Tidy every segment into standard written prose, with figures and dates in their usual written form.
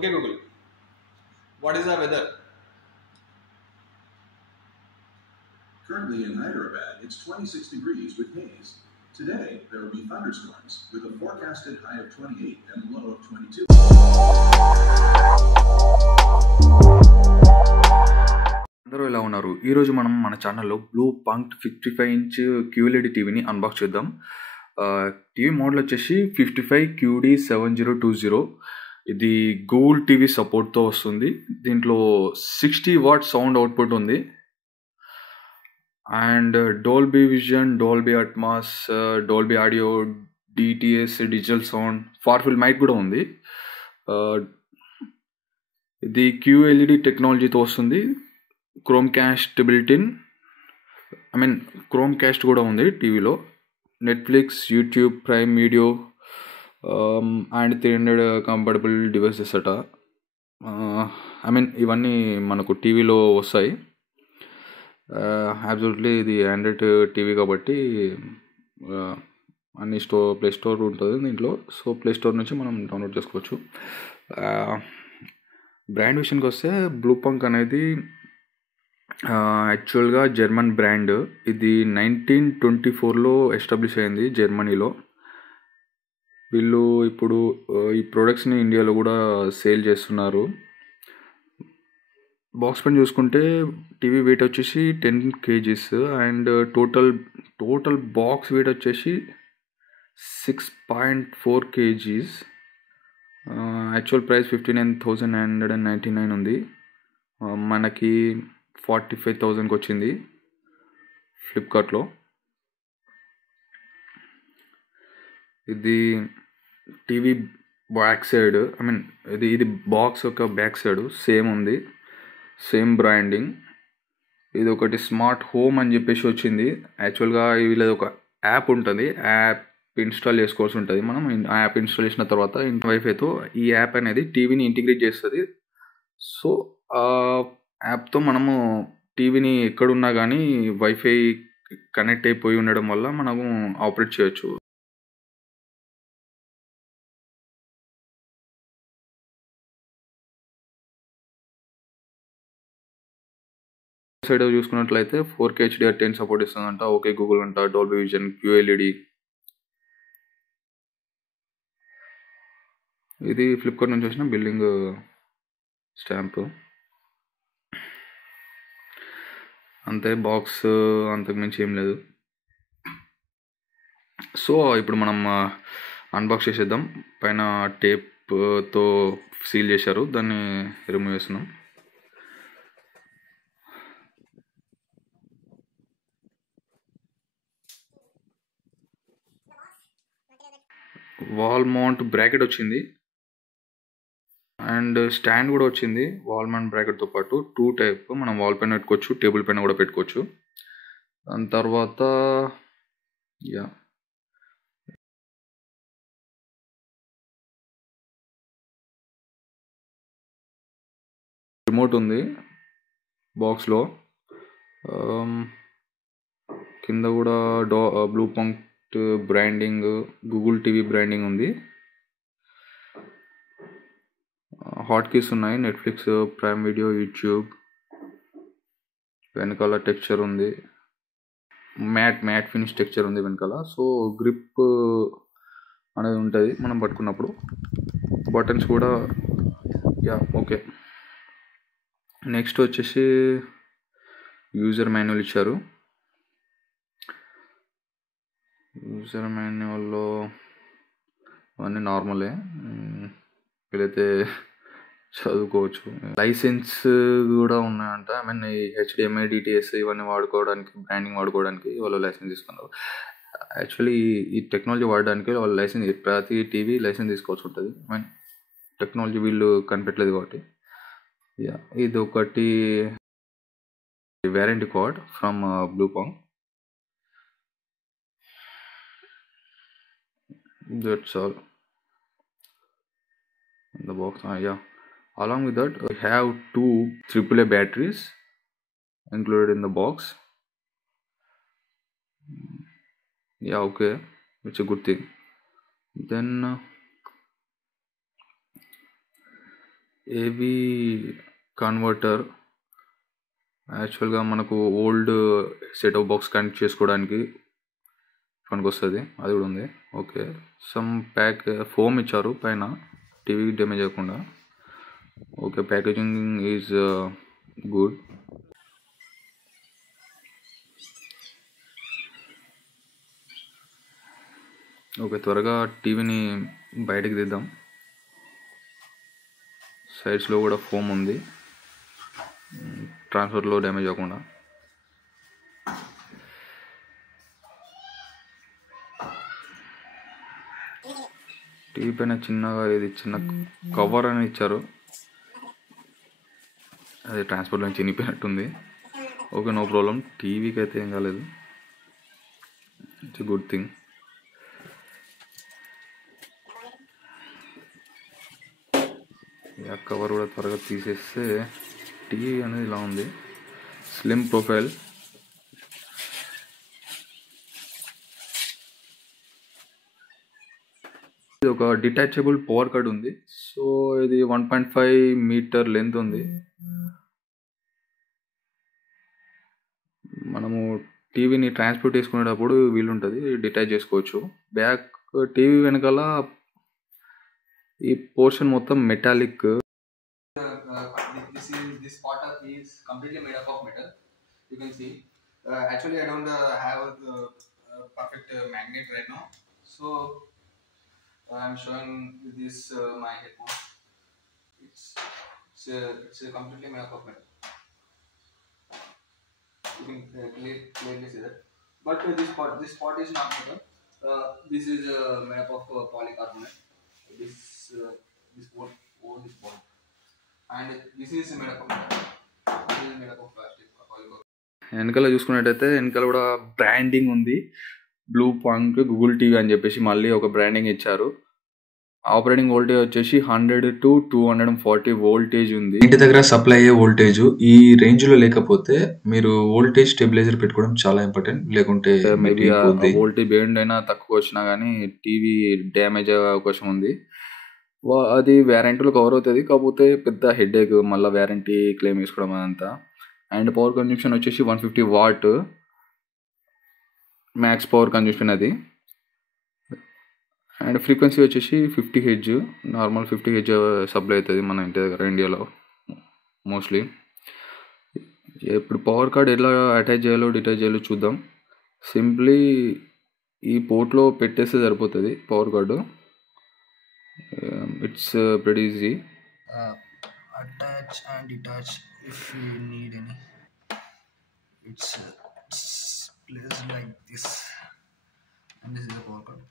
Okay, Google, what is the weather? Currently in Hyderabad, it's 26 degrees with haze. Today, there will be thunderstorms with a forecasted high of 28 and low of 22. అందరూ ఎలా ఉన్నారు? ఈరోజు మనం మన ఛానల్లో Blaupunkt 55 inch QLED టీవీని unbox చేద్దాం. TV model వచ్చేసి 55QD7020. ఇది గూగుల్ టీవీ సపోర్ట్తో వస్తుంది. దీంట్లో 60 వాట్ సౌండ్ అవుట్పుట్ ఉంది and Dolby vision, Dolby Atmos, Dolby audio, DTS digital sound, far field mic కూడా ఉంది. ఇది QLED టెక్నాలజీతో వస్తుంది. క్రోమ్కాస్ట్ బిల్ట్-ఇన్, క్రోమ్కాస్ట్ కూడా ఉంది టీవీలో. Netflix, YouTube, prime video and 300 compatible devices అట. ఇవన్నీ మనకు టీవీలో వస్తాయి. అబ్సల్యూట్లీ ఇది ఆండ్రాయిడ్ టీవీ కాబట్టి అన్ని ప్లే స్టోర్ ఉంటుంది దీంట్లో. సో ప్లే స్టోర్ నుంచి మనం డౌన్లోడ్ చేసుకోవచ్చు. బ్రాండ్ విషయానికి వస్తే బ్లూ పంక్ అనేది యాక్చువల్గా జర్మన్ బ్రాండ్. ఇది 1924లో ఎస్టాబ్లిష్ అయింది జర్మనీలో. వీళ్ళు ఇప్పుడు ఈ ప్రొడక్ట్స్ని ఇండియాలో కూడా సేల్ చేస్తున్నారు. బాక్స్ పైన చూసుకుంటే టీవీ వెయిట్ వచ్చేసి 10 kgs and total box weight వచ్చేసి 6.4 kgs. యాక్చువల్ ప్రైస్ 59,999 ఉంది. మనకి 45,000కి వచ్చింది ఫ్లిప్కార్ట్లో. ఇది టీవీ బ్యాక్ సైడ్, ఇది బాక్స్ యొక్క బ్యాక్ సైడ్ సేమ్ ఉంది, సేమ్ బ్రాండింగ్. ఇది ఒకటి స్మార్ట్ హోమ్ అని చెప్పేసి వచ్చింది. యాక్చువల్గా వీళ్ళది ఒక యాప్ ఉంటుంది. యాప్ ఇన్స్టాల్ చేసుకోవాల్సి ఉంటుంది. మనం ఆ యాప్ ఇన్స్టాల్ చేసిన తర్వాత వైఫైతో ఈ యాప్ అనేది టీవీని ఇంటిగ్రేట్ చేస్తుంది. సో ఆ యాప్తో మనము టీవీని ఎక్కడున్నా కానీ వైఫై కనెక్ట్ అయిపోయి ఉండడం వల్ల మనము ఆపరేట్ చేయొచ్చు. సైడ్ చూసుకున్నట్లయితే 4K HDR10 సపోర్ట్ ఇస్తుందంట. ఓకే గూగుల్ అంట, డోల్బీ విజన్, QLED. ఇది ఫ్లిప్కార్ట్ నుంచి వచ్చిన బిల్లింగ్ స్టాంపు. అంతే, బాక్స్ అంతకుమించి ఏం లేదు. సో ఇప్పుడు మనం అన్బాక్స్ చేసేద్దాం. పైన టేప్తో సీల్ చేశారు, దాన్ని రిమూవ్ చేస్తున్నాం. వాల్ మౌంట్ బ్రాకెట్ వచ్చింది అండ్ స్టాండ్ కూడా వచ్చింది. వాల్ మౌంట్ బ్రాకెట్తో పాటు 2 టైప్, మనం వాల్ పైన పెట్టుకోవచ్చు, టేబుల్ పైన కూడా పెట్టుకోవచ్చు. దాని తర్వాత రిమోట్ ఉంది బాక్స్లో. కింద కూడా Blaupunkt branding, Google TV branding ఉంది. హాట్ కీస్ ఉన్నాయి, నెట్ఫ్లిక్స్, ప్రైమ్ వీడియో, యూట్యూబ్. వెనకాల టెక్స్చర్ ఉంది, మ్యాట్ ఫినిష్ టెక్స్చర్ ఉంది వెనకాల. సో గ్రిప్ అనేది ఉంటుంది మనం పట్టుకున్నప్పుడు. బటన్స్ కూడా ఓకే. నెక్స్ట్ వచ్చేసి యూజర్ మాన్యువల్ ఇచ్చారు. యూజర్ మాన్యువల్లో అవన్నీ నార్మలే, వీలైతే చదువుకోవచ్చు. లైసెన్స్ కూడా ఉన్నాయంట. HDMI, DTS ఇవన్నీ వాడుకోవడానికి, బ్రాండింగ్ వాడుకోవడానికి వాళ్ళు లైసెన్స్ తీసుకున్నారు. యాక్చువల్లీ ఈ టెక్నాలజీ వాడడానికి వాళ్ళు లైసెన్స్, ప్రతి టీవీ లైసెన్స్ తీసుకోవాల్సి ఉంటుంది. టెక్నాలజీ వీళ్ళు కనిపెట్టలేదు కాబట్టి. ఇది ఒకటి warranty card from blue punk. That's all in the box. Along with that, we have 2 AAA batteries included in the box. Okay, it's a good thing. Then ఏవి converter యాక్చువల్గా మనకు old set of box connect చేసుకోవడానికి పనికొస్తుంది, అది కూడా ఉంది. Okay, some pack foam ఇచ్చారు పైన టీవీ డ్యామేజ్ అవ్వకుండా. Okay, packaging is good. Okay, త్వరగా టీవీని బయటకు తీద్దాం. సైడ్స్లో కూడా ఫోమ్ ఉంది, ట్రాన్స్ఫర్లో డ్యామేజ్ అవ్వకుండా. టీవీ పైన చిన్నగా ఇది చిన్న కవర్ అని ఇచ్చారు, అది ట్రాన్స్ఫర్లో చినిపోయినట్టుంది. ఓకే, నో ప్రాబ్లం, టీవీకి అయితే ఏం కాలేదు, ఇట్స్ గుడ్ థింగ్. ఆ కవర్ కూడా త్వరగా తీసేస్తే టీవీ అనేది ఇలా ఉంది, స్లిమ్ ప్రొఫైల్. ఇది ఒక డిటాచబుల్ పవర్ కార్డ్ ఉంది. సో ఇది 1.5 మీటర్ లెంత్ ఉంది. మనము టీవీని ట్రాన్స్పోర్ట్ చేసుకునేటప్పుడు వీలుంటుంది, డిటాచ్ చేసుకోవచ్చు. బ్యాక్ టీవీ వెనకాల ఈ పోర్షన్ మొత్తం metallic. This part is completely made up of metal. You can see. Actually, I don't have the perfect magnet right now, so I'm showing this my headphone. It's completely made up of metal. You can clearly see that. But this part is not metal. This is made up of polycarbonate. This board, this board, and this is made up of metal. This is made up of plastic polycarbonate. వెనకాల చూసుకున్నట్టయితే వెనకాల కూడా branding ఉంది, blue పాంక్ Google TV అని చెప్పేసి మళ్ళీ ఒక branding ఇచ్చారు. ఆపరేటింగ్ వోల్టేజ్ వచ్చేసి 100 to 240 వోల్టేజ్ ఉంది. ఇంటి దగ్గర సప్లై అయ్యే వోల్టేజ్ ఈ రేంజ్ లో లేకపోతే మీరు వోల్టేజ్ స్టెబిలైజర్ పెట్టుకోవడం చాలా ఇంపార్టెంట్. లేకుంటే మేబీ వోల్టేజ్ బేండ్ అయినా తక్కువ వచ్చినా కానీ టీవీ డ్యామేజ్ అయ్యే అవకాశం ఉంది. అది వ్యారంటీలో కవర్ అవుతుంది, కాకపోతే పెద్ద హెడేక్, మళ్ళీ వ్యారంటీ క్లెయిమ్ చేసుకోవడం అదంతా. అండ్ పవర్ కన్జ్యూషన్ వచ్చేసి 150 వాట్ మ్యాక్స్ పవర్ కన్జ్యూషన్ అది. అండ్ ఫ్రీక్వెన్సీ వచ్చేసి 50 Hz, నార్మల్ 50 Hz సప్లై అవుతుంది మన ఇంటి దగ్గర ఇండియాలో మోస్ట్లీ. ఇప్పుడు పవర్ కార్డ్ ఎలా అటాచ్ చేయాలో డిటాచ్ చేయాలో చూద్దాం. సింప్లీ ఈ పోర్ట్లో పెట్టేస్తే సరిపోతుంది power card. It's pretty easy. Attach and detach if you need any. It's placed like this, and this is the power cord.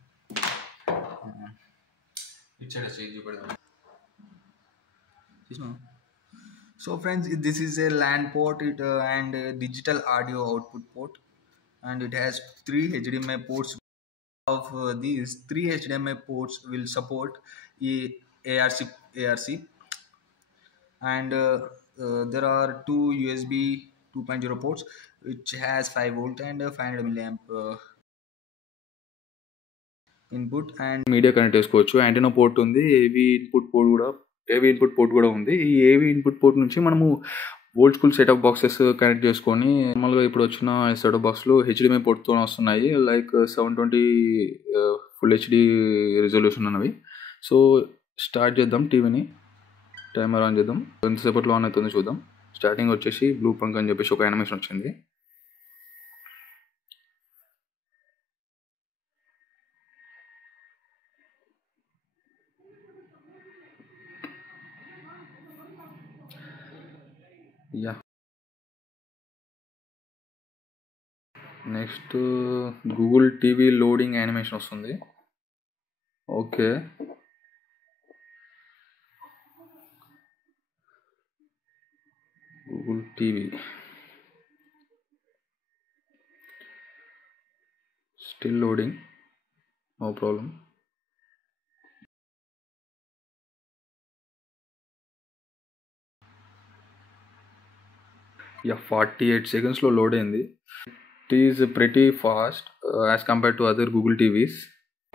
So friends, this is a LAN port and a digital audio output port, and it has 3 HDMI ports. Of these 3 HDMI ports will support ARC, and there are 2 USB 2.0 ports which has 5 volt and 500 milliamp input and media connect చేసుకోవచ్చు. Antenna port ఉంది, ఏవీ input port కూడా ఉంది. ఈ ఏవీ input port నుంచి మనము old school setup boxes connect చేసుకొని, నార్మల్గా ఇప్పుడు వచ్చిన సెటప్ బాక్స్లు హెచ్డిఎంఐ పోర్ట్తో వస్తున్నాయి, లైక్ 720 ఫుల్ హెచ్డి రిజల్యూషన్ అన్నవి. సో స్టార్ట్ చేద్దాం, టీవీని టైమర్ ఆన్ చేద్దాం, ఎంతసేపట్లో ఆన్ అవుతుందో చూద్దాం. స్టార్టింగ్ వచ్చేసి బ్లూ పంక్ అని చెప్పేసి ఒక యానిమేషన్ వచ్చింది. Yeah, next Google TV loading animation వస్తుంది. Okay, Google TV still loading, no problem. Yeah, 48 సెకండ్స్లో లోడ్ అయింది. It is pretty fast as compared to other Google TVs.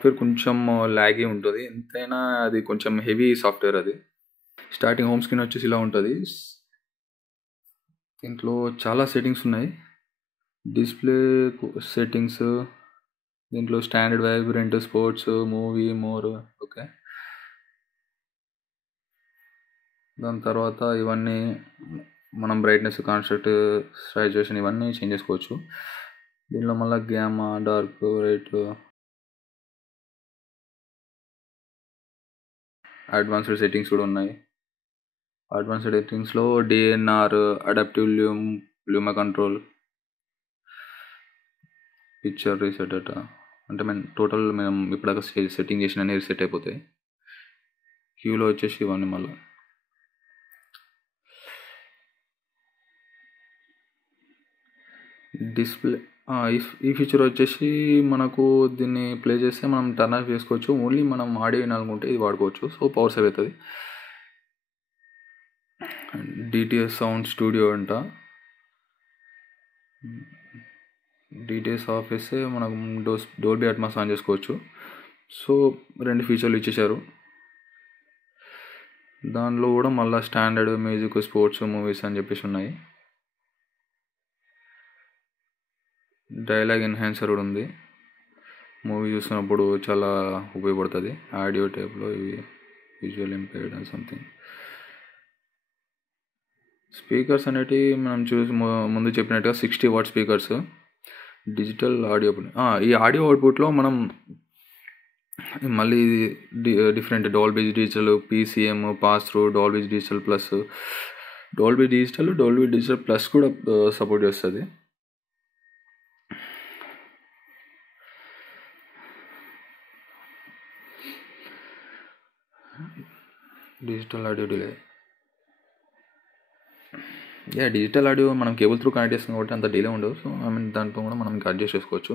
Software కొంచెం లాగీ ఉంటుంది, ఎంతైనా అది కొంచెం హెవీ సాఫ్ట్వేర్ అది. స్టార్టింగ్ హోమ్ స్క్రీన్ వచ్చేసి ఇలా ఉంటుంది. దీంట్లో చాలా సెట్టింగ్స్ ఉన్నాయి. డిస్ప్లే సెట్టింగ్స్, దీంట్లో standard, vibrant, sports, movie, more. Okay, దాని తర్వాత ఇవన్నీ మనం బ్రైట్నెస్, కాన్స్ట్రాక్ట్, సాచురేషన్ ఇవన్నీ చేంజ్ చేసుకోవచ్చు. దీనిలో మళ్ళీ gamma, dark, right, advanced settings కూడా ఉన్నాయి. అడ్వాన్స్డ్ సెట్టింగ్స్లో DNR, adaptive luma control, picture reset data, అంటే టోటల్ మేము ఇప్పటిదాకా సెట్టింగ్ చేసిన అన్ని రీసెట్ అయిపోతాయి. క్యూలో వచ్చేసి ఇవన్నీ మళ్ళీ డిస్ప్లే. ఈ ఫీచర్ వచ్చేసి మనకు దీన్ని ప్లే చేస్తే మనం టర్న్ ఆఫ్ చేసుకోవచ్చు. ఓన్లీ మనం ఆడియో వినాలనుకుంటే ఇది వాడుకోవచ్చు. సో పవర్ సేవ్ అవుతుంది. డిటిఎస్ సౌండ్ స్టూడియో అంట. డిటిఎస్ ఆఫ్ చేస్తే మనకు డోల్బీ అట్మాస్ ఆన్ చేసుకోవచ్చు. సో 2 ఫీచర్లు ఇచ్చేసారు. దానిలో కూడా మళ్ళీ స్టాండర్డ్, మ్యూజిక్, స్పోర్ట్స్, మూవీస్ అని చెప్పేసి ఉన్నాయి. డైలాగ్ ఎన్హాన్సర్ కూడా ఉంది. మూవీ చూస్తున్నప్పుడు చాలా ఉపయోగపడుతుంది. ఆడియో టైప్లో ఇవి visual impaired and something. Speakers అనేటివి మనం ముందు చెప్పినట్టుగా 60 వాట్ స్పీకర్స్. డిజిటల్ ఆడియో, ఈ ఆడియో అవుట్పుట్లో మనం మళ్ళీ different Dolby digital, PCM, pass through, Dolby digital plus, Dolby digital plus కూడా సపోర్ట్ చేస్తుంది. Digital audio delay, digital audio మనం కేబుల్ త్రూ కనెక్ట్ చేస్తాం కాబట్టి అంత డిలే ఉండదు. సో దాంట్లో కూడా మనం అడ్జస్ట్ చేసుకోవచ్చు.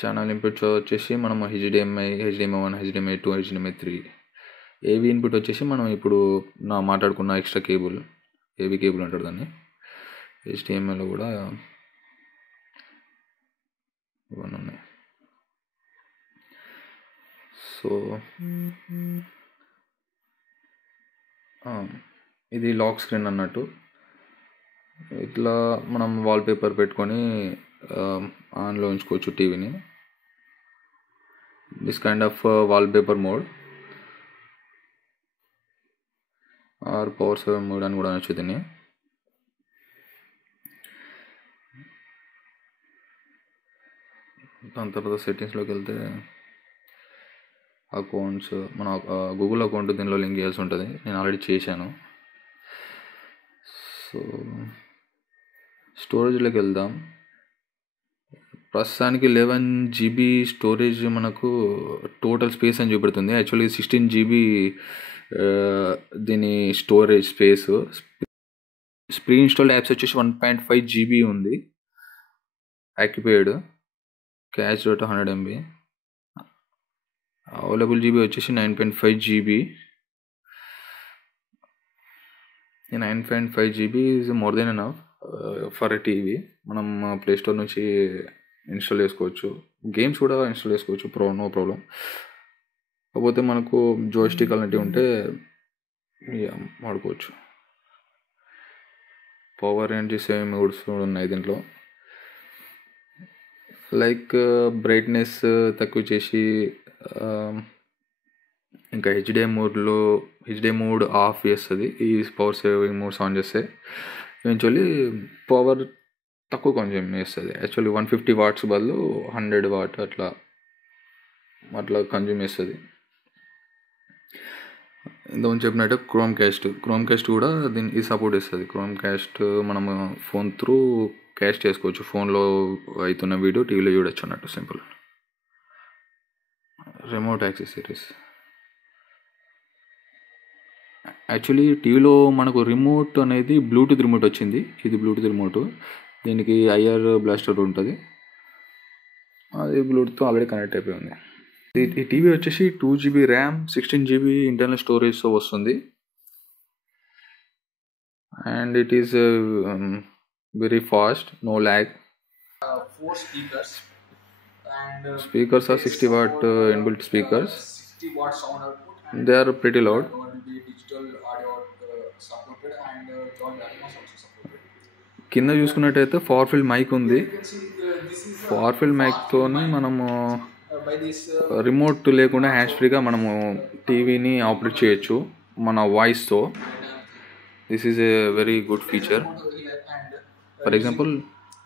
ఛానల్ ఇన్పుట్ వచ్చేసి మనం HDMI 1, HDMI 2, HDMI 3. ఏవి ఇన్పుట్ వచ్చేసి మనం ఇప్పుడు మాట్లాడుకున్న ఎక్స్ట్రా కేబుల్, ఏవి కేబుల్ అంటారు దాన్ని. HDMIలో కూడా ఇవన్నీ ఉన్నాయి. సో ఇది లాక్ స్క్రీన్ అన్నట్టు. ఇట్లా మనం వాల్పేపర్ పెట్టుకొని ఆన్లో ఉంచుకోవచ్చు టీవీని. This kind of wallpaper mode or power save mode అని కూడా అనొచ్చు దీన్ని. దాని తర్వాత సెట్టింగ్స్లోకి వెళ్తే అకౌంట్స్, మన గూగుల్ అకౌంట్ దీనిలో లింక్ చేయాల్సి ఉంటుంది. నేను ఆల్రెడీ చేశాను. సో స్టోరేజ్లోకి వెళ్దాం. ప్రస్తుతానికి 11 GB స్టోరేజ్ మనకు టోటల్ స్పేస్ అని చూపెడుతుంది. యాక్చువల్లీ 16 GB దీని storage space. Pre installed apps వచ్చేసి 1.5 GB ఉంది. Occupied cash data 100 MB. Available GB వచ్చేసి 9.5 GB. ఈ 9.5 GB is more than enough for a TV. మనం ప్లే స్టోర్ నుంచి ఇన్స్టాల్ చేసుకోవచ్చు. గేమ్స్ కూడా ఇన్స్టాల్ చేసుకోవచ్చు, నో ప్రాబ్లం. కాకపోతే మనకు జోయిస్టిక్ అలాంటివి ఉంటే వాడుకోవచ్చు. పవర్ ఎనర్జీ సేవింగ్ మోడ్స్ ఉన్నాయి దీంట్లో. లైక్ బ్రైట్నెస్ తక్కువ చేసి, ఇంకా హెచ్డిఎం మోడ్ ఆఫ్ చేస్తుంది. ఈ పవర్ సేవింగ్ మోడ్స్ ఆన్ చేస్తే ఈవెన్చువల్లీ పవర్ తక్కువ కన్జ్యూమ్ చేస్తుంది. యాక్చువల్లీ 150 వాట్స్ బదులు 100 వాట్ అట్లా కన్జ్యూమ్ చేస్తుంది. ఇంతకుముందు చెప్పినట్టు క్రోమ్ క్యాస్ట్ కూడా దీన్ని సపోర్ట్ చేస్తుంది. క్రోమ్ క్యాస్ట్ మనము ఫోన్ త్రూ క్యాస్ట్ చేసుకోవచ్చు. ఫోన్లో అవుతున్న వీడియో టీవీలో చూడొచ్చు అన్నట్టు. సింపుల్. Remote accessories. యాక్చువల్లీ టీవీలో మనకు రిమోట్ అనేది బ్లూటూత్ రిమోట్ వచ్చింది. ఇది బ్లూటూత్ రిమోట్. దీనికి ఐఆర్ బ్లాస్టర్ ఉంటుంది. అది బ్లూటూత్ ఆల్రెడీ కనెక్ట్ అయిపోయి ఉంది. ఈ టీవీ వచ్చేసి 2 GB ర్యామ్, 16 GB ఇంటర్నల్ స్టోరేజ్తో వస్తుంది. And it is very fast, no lag. 4 speakers and Speakers are 60 watt inbuilt speakers. 60 watt sound output they are pretty loud. There will be digital audio supported and Dolby Atmos also supported. కింద చూసుకున్నట్టయితే far field mic ఉంది. You can see this is far field మైక్తోని మనము by this remote లేకుండా hands ఫ్రీగా మనము టీవీని operate చేయొచ్చు మన వాయిస్తో. This is a very good feature. and for example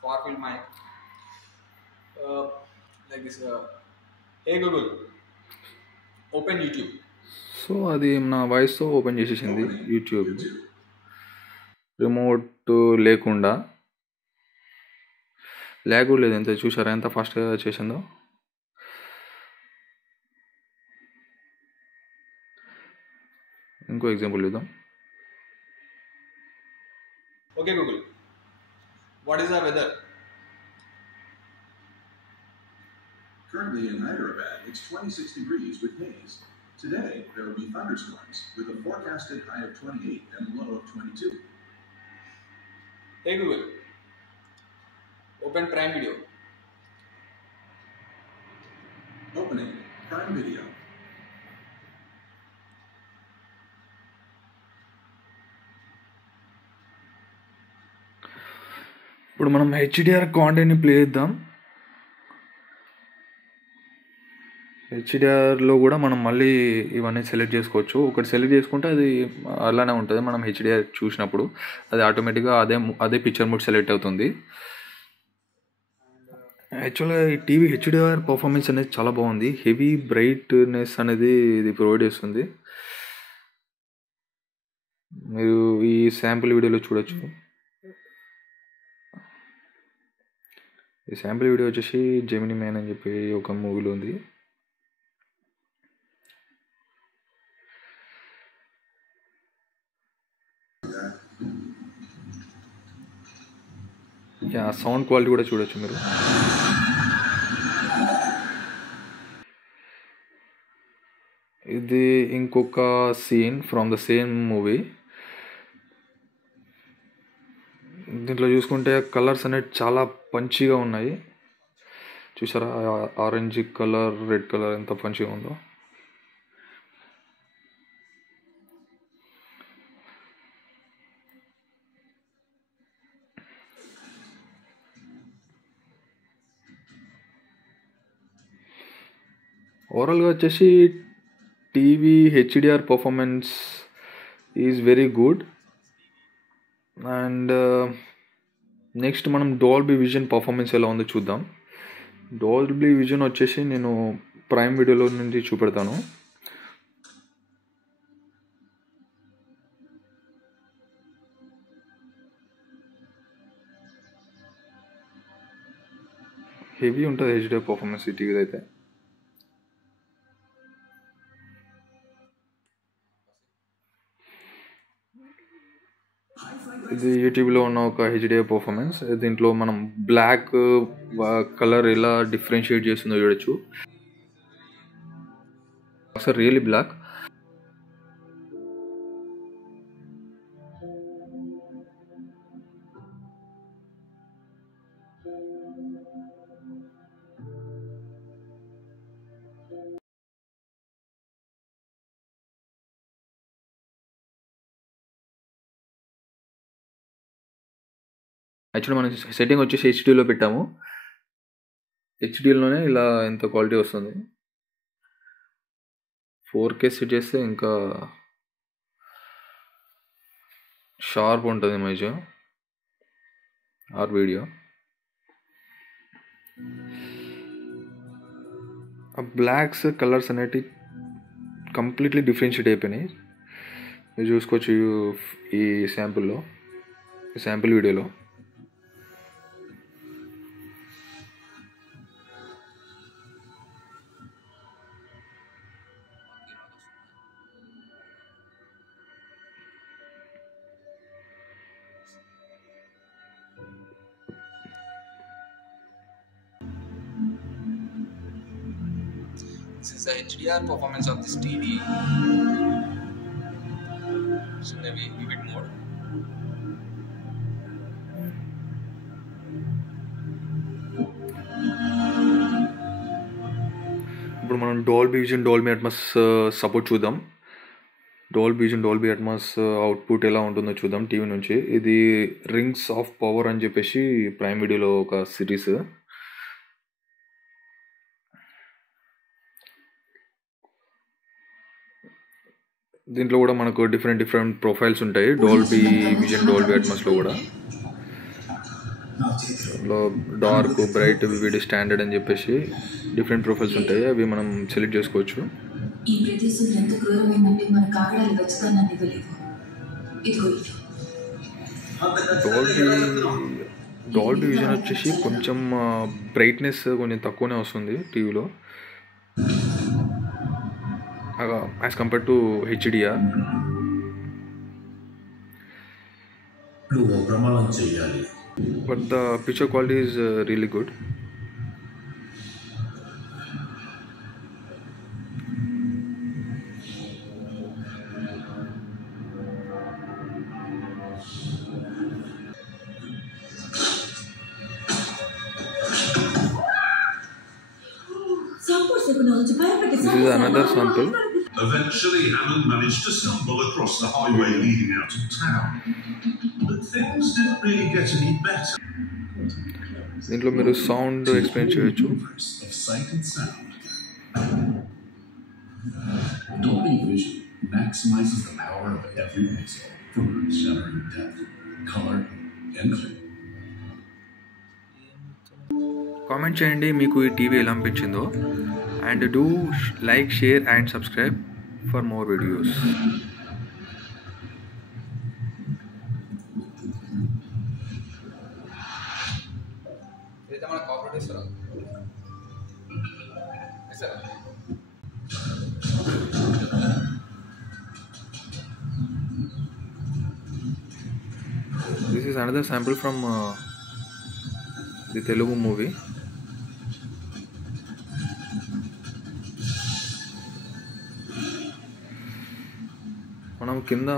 far field mic like this. Hey Google, open YouTube. So అది నా వాయిస్తో ఓపెన్ చేసేసింది యూట్యూబ్ రిమోట్ లేకుండా. ల్యాగ్ కూడా లేదు. ఎంత చూసారా ఎంత ఫాస్ట్గా చేసిందో. ఇంకో ఎగ్జాంపుల్ చూద్దాం. Okay Google, what is the weather? Currently in Hyderabad, it's 26 degrees with haze. Today, there will be thunderstorms with a forecasted high of 28 and low of 22. Hey Google, open Prime Video. Opening Prime Video. ఇప్పుడు మనం HDR కాంటెంట్ని play చేద్దాం. హెచ్డిఆర్లో కూడా మనం మళ్ళీ ఇవన్నీ select చేసుకోవచ్చు. ఒకటి select చేసుకుంటే అది అలానే ఉంటుంది. మనం హెచ్డిఆర్ చూసినప్పుడు అది ఆటోమేటిక్గా అదే పిక్చర్ మోడ్ సెలెక్ట్ అవుతుంది. యాక్చువల్గా ఈ టీవీ హెచ్డిఆర్ పర్ఫార్మెన్స్ అనేది చాలా బాగుంది. హెవీ బ్రైట్నెస్ అనేది ఇది ప్రొవైడ్ చేస్తుంది. మీరు ఈ శాంపుల్ వీడియోలో చూడొచ్చు. ఈ శాంపుల్ వీడియో వచ్చేసి జెమినీ మ్యాన్ అని చెప్పి ఒక మూవీలో ఉంది. సౌండ్ క్వాలిటీ కూడా చూడొచ్చు మీరు. ఇది ఇంకొక scene from the same movie. దీంట్లో చూసుకుంటే కలర్స్ అనేవి చాలా పంచిగా ఉన్నాయి. చూసారా ఆరెంజ్ కలర్, రెడ్ కలర్ ఎంత పంచిగా ఉందో. ఓవరాల్గా వచ్చేసి TV HDR performance is very good. And next మనం డాల్బీ విజన్ పర్ఫార్మెన్స్ ఎలా ఉందో చూద్దాం. డాల్బీ విజన్ వచ్చేసి నేను ప్రైమ్ వీడియోలో నుంచి చూపెడతాను. హెవీ ఉంటుంది హెచ్డిఆర్ పర్ఫార్మెన్స్ ఈ టీవీది అయితే. ఇది యూట్యూబ్లో ఉన్న ఒక హెచ్డిఆర్ పర్ఫార్మెన్స్. దీంట్లో మనం బ్లాక్ కలర్ ఎలా డిఫరెన్షియేట్ చేస్తుందో చూడొచ్చు. ఒకసారి రియల్లీ బ్లాక్. యాక్చువల్లీ మనం సెట్టింగ్ వచ్చేసి హెచ్డీలో పెట్టాము. హెచ్డీలోనే ఇలా ఎంత క్వాలిటీ వస్తుంది. 4K సెట్ చేస్తే ఇంకా షార్ప్ ఉంటుంది ఇమేజ్ ఆర్ వీడియో. ఆ బ్లాక్స్ కలర్స్ అనేవి కంప్లీట్లీ డిఫరెన్షియేట్ అయిపోయినాయి. మీరు చూసుకోవచ్చు ఈ శాంపుల్లో, ఈ శాంపుల్ వీడియోలో. This is the HDR performance of this TV. So maybe vivid mode. ఇప్పుడు మనం Dolby vision, Dolby Atmos support చూద్దాం. Dolby vision, Dolby Atmos output ఎలా ఉంటుందో చూద్దాం టీవీ నుంచి. ఇది రింగ్స్ ఆఫ్ పవర్ అని చెప్పేసి ప్రైమ్ వీడియోలో ఒక సిరీస్. దీంట్లో కూడా మనకు డిఫరెంట్ ప్రొఫైల్స్ ఉంటాయి. డాల్బీ విజన్, డాల్బీ అట్మాస్లో కూడా డార్క్, బ్రైట్, వివిడ్, స్టాండర్డ్ అని చెప్పేసి డిఫరెంట్ ప్రొఫైల్స్ ఉంటాయి. అవి మనం సెలెక్ట్ చేసుకోవచ్చు. ఈ ప్రదేశం ఎంత క్రూరమైందంటే మన కాగడాలు వెచ్చదనాన్ని ఇవ్వలేదు. డాల్బీ విజన్ వచ్చేసి కొంచెం బ్రైట్నెస్ కొంచెం తక్కువనే వస్తుంది టీవీలో as compared to HDR. But the picture quality is really good. This is another sample. Eventually, Hammond managed to stumble across the highway leading out of town. But things didn't really get any better. దీంట్లో మీరు sound explain చేయొచ్చు. Of sight and sound. Dolby Vision maximizes the power of every pixel for earth-shattering depth, color, and clarity. Comment చేయండి మీకు ఈ TV ఎలా అనిపించిందో. And do like, share and subscribe for more videos. మన cooperate ఇస్తారా? This is another sample from the Telugu movie. మనం కింద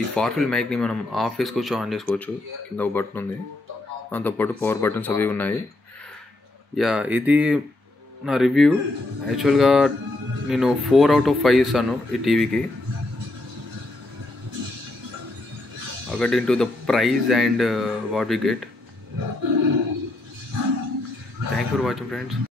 ఈ ఫార్ ఫీల్డ్ మైక్ని మనం ఆఫ్ చేసుకోవచ్చు, ఆన్ చేసుకోవచ్చు. కింద ఒక బటన్ ఉంది, దాంతోపాటు పవర్ బటన్స్ అవి ఉన్నాయి. ఇది నా రివ్యూ. యాక్చువల్గా నేను 4 out of 5 ఇస్తాను ఈ టీవీకి, according to the price and what we get. Thank you for watching friends.